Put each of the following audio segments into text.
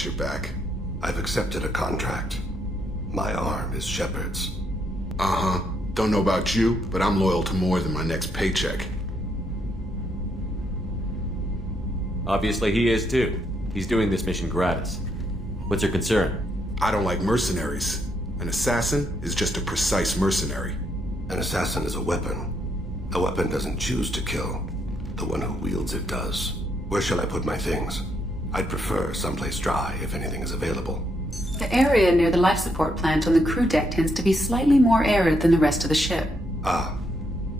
got your back. I've accepted a contract. My arm is Shepard's. Uh-huh. Don't know about you, but I'm loyal to more than my next paycheck. Obviously he is too. He's doing this mission gratis. What's your concern? I don't like mercenaries. An assassin is just a precise mercenary. An assassin is a weapon. A weapon doesn't choose to kill. The one who wields it does. Where shall I put my things? I'd prefer someplace dry if anything is available. The area near the life support plant on the crew deck tends to be slightly more arid than the rest of the ship. Ah,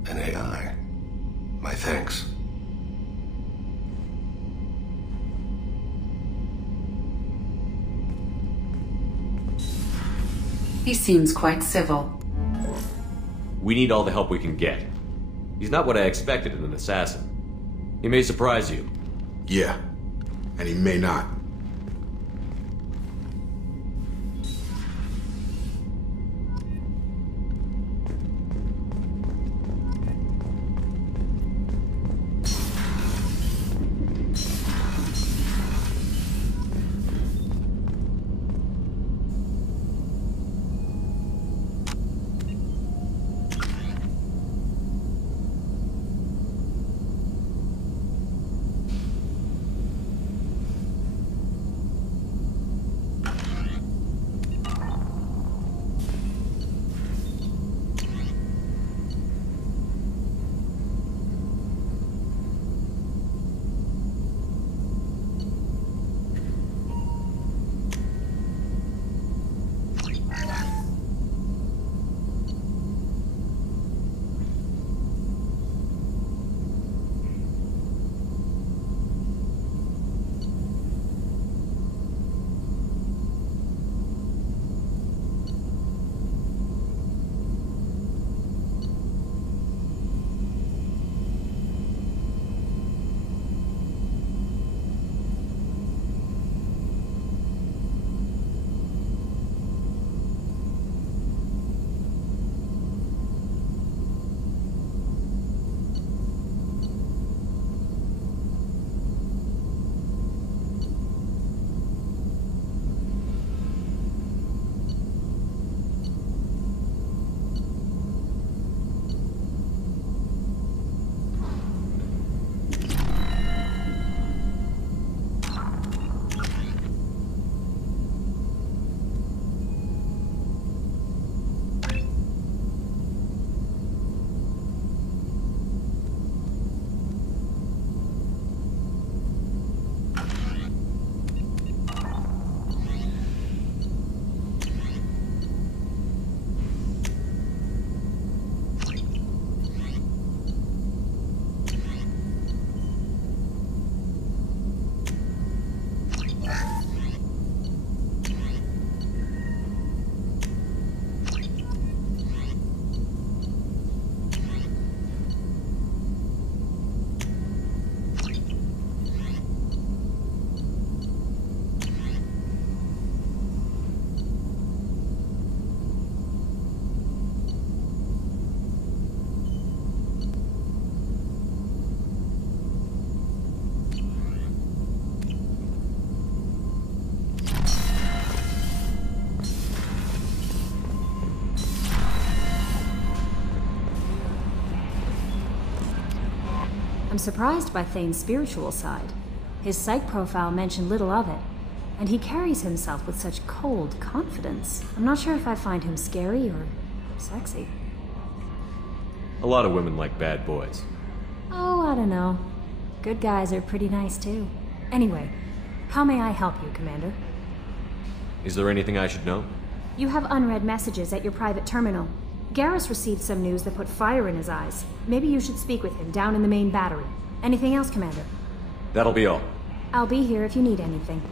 an AI. My thanks. He seems quite civil. We need all the help we can get. He's not what I expected in an assassin. He may surprise you. Yeah, and he may not. I'm surprised by Thane's spiritual side. His psych profile mentioned little of it, and he carries himself with such cold confidence. I'm not sure if I find him scary or sexy. A lot of women like bad boys. Oh, I don't know. Good guys are pretty nice too. Anyway, how may I help you, Commander? Is there anything I should know? You have unread messages at your private terminal. Garrus received some news that put fire in his eyes. Maybe you should speak with him down in the main battery. Anything else, Commander? That'll be all. I'll be here if you need anything.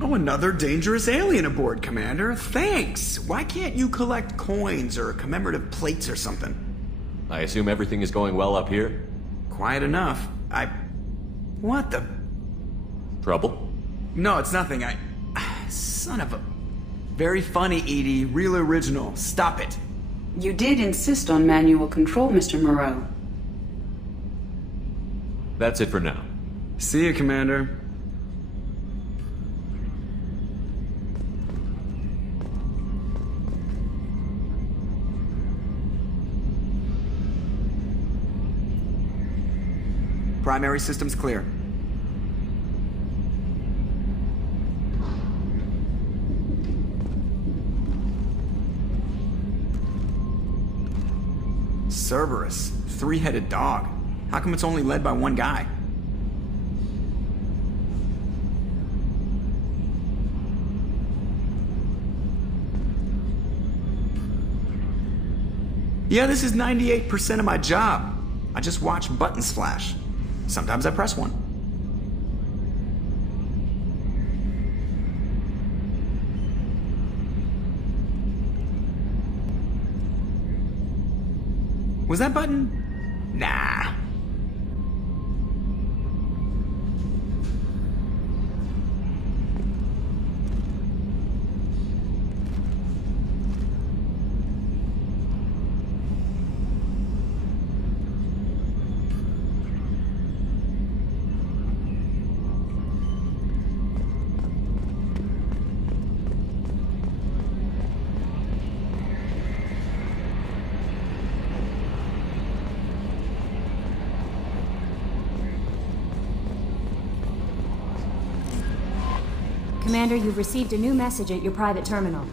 Oh, another dangerous alien aboard, Commander. Thanks! Why can't you collect coins or commemorative plates or something? I assume everything is going well up here? Quiet enough. What the... Trouble? No, it's nothing. Son of a... Very funny, Edie. Real original. Stop it. You did insist on manual control, Mr. Moreau. That's it for now. See you, Commander. Primary systems clear. Cerberus. Three-headed dog. How come it's only led by one guy? Yeah, this is 98% of my job. I just watch buttons flash. Sometimes I press one. Was that button? Nah. Commander, you've received a new message at your private terminal.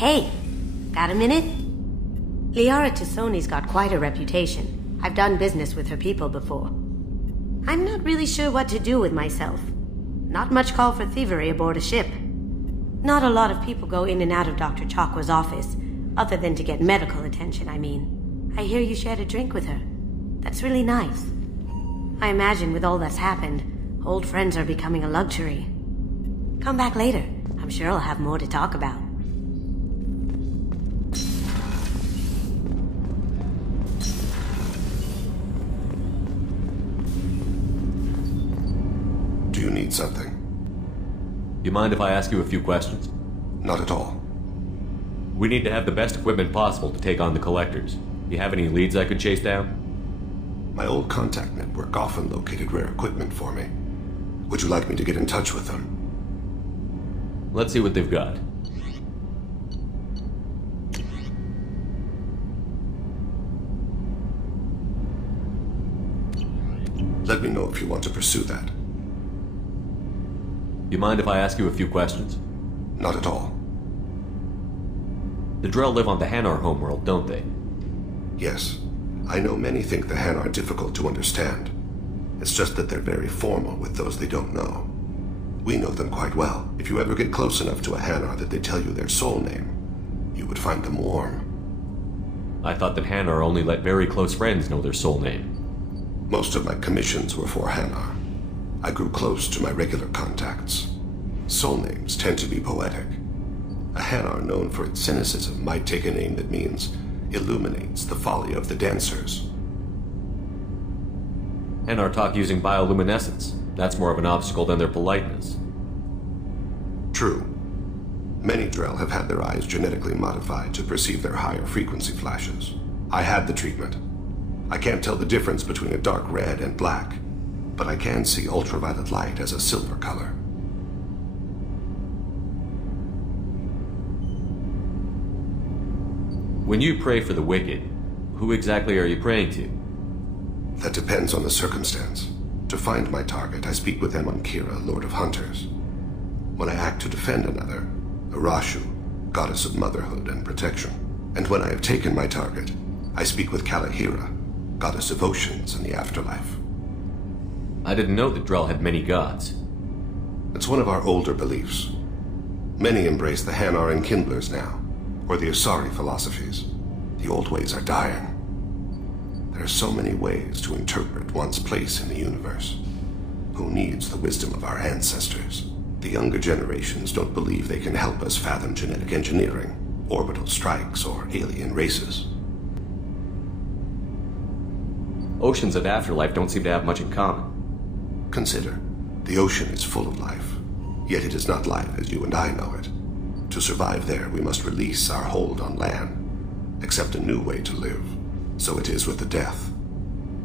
Hey, got a minute? Liara Tassoni's got quite a reputation. I've done business with her people before. I'm not really sure what to do with myself. Not much call for thievery aboard a ship. Not a lot of people go in and out of Dr. Chakwa's office, other than to get medical attention, I mean. I hear you shared a drink with her. That's really nice. I imagine with all that's happened, old friends are becoming a luxury. Come back later. I'm sure I'll have more to talk about. Do you need something? You mind if I ask you a few questions? Not at all. We need to have the best equipment possible to take on the collectors. You have any leads I could chase down? My old contact network often located rare equipment for me. Would you like me to get in touch with them? Let's see what they've got. Let me know if you want to pursue that. You mind if I ask you a few questions? Not at all. The Drell live on the Hanar homeworld, don't they? Yes. I know many think the Han are difficult to understand. It's just that they're very formal with those they don't know. We know them quite well. If you ever get close enough to a Hanar that they tell you their soul name, you would find them warm. I thought that Hanar only let very close friends know their soul name. Most of my commissions were for Hanar. I grew close to my regular contacts. Soul names tend to be poetic. A Hanar known for its cynicism might take a name that means illuminates the folly of the dancers. Hanar talk using bioluminescence. That's more of an obstacle than their politeness. True. Many Drell have had their eyes genetically modified to perceive their higher frequency flashes. I had the treatment. I can't tell the difference between a dark red and black, but I can see ultraviolet light as a silver color. When you pray for the wicked, who exactly are you praying to? That depends on the circumstance. To find my target, I speak with them on Kira, Lord of Hunters. When I act to defend another, Arashu, Goddess of Motherhood and Protection. And when I have taken my target, I speak with Kalahira, Goddess of Oceans and the Afterlife. I didn't know that Drell had many gods. It's one of our older beliefs. Many embrace the Hanar and Kindlers now, or the Asari philosophies. The old ways are dying. There are so many ways to interpret one's place in the universe. Who needs the wisdom of our ancestors? The younger generations don't believe they can help us fathom genetic engineering, orbital strikes, or alien races. Oceans and Afterlife don't seem to have much in common. Consider, the ocean is full of life, yet it is not life as you and I know it. To survive there, we must release our hold on land, accept a new way to live. So it is with the death.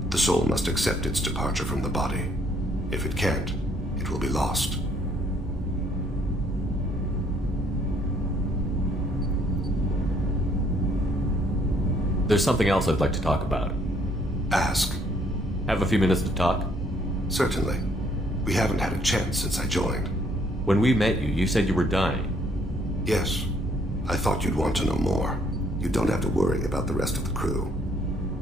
The soul must accept its departure from the body. If it can't, it will be lost. There's something else I'd like to talk about. Ask. Have a few minutes to talk? Certainly. We haven't had a chance since I joined. When we met you, you said you were dying. Yes. I thought you'd want to know more. You don't have to worry about the rest of the crew.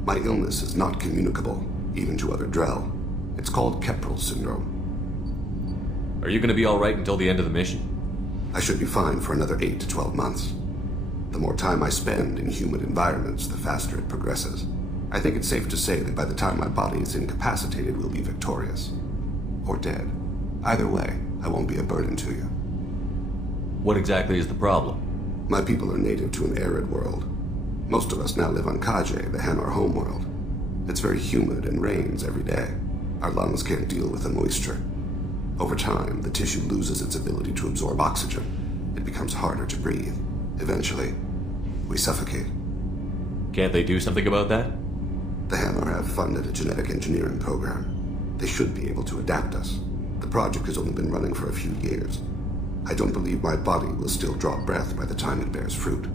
My illness is not communicable, even to other Drell. It's called Kepral syndrome. Are you going to be alright until the end of the mission? I should be fine for another 8 to 12 months. The more time I spend in humid environments, the faster it progresses. I think it's safe to say that by the time my body is incapacitated, we'll be victorious. Or dead. Either way, I won't be a burden to you. What exactly is the problem? My people are native to an arid world. Most of us now live on Kaje, the Hanar homeworld. It's very humid and rains every day. Our lungs can't deal with the moisture. Over time, the tissue loses its ability to absorb oxygen. It becomes harder to breathe. Eventually, we suffocate. Can't they do something about that? The Hanar have funded a genetic engineering program. They should be able to adapt us. The project has only been running for a few years. I don't believe my body will still draw breath by the time it bears fruit.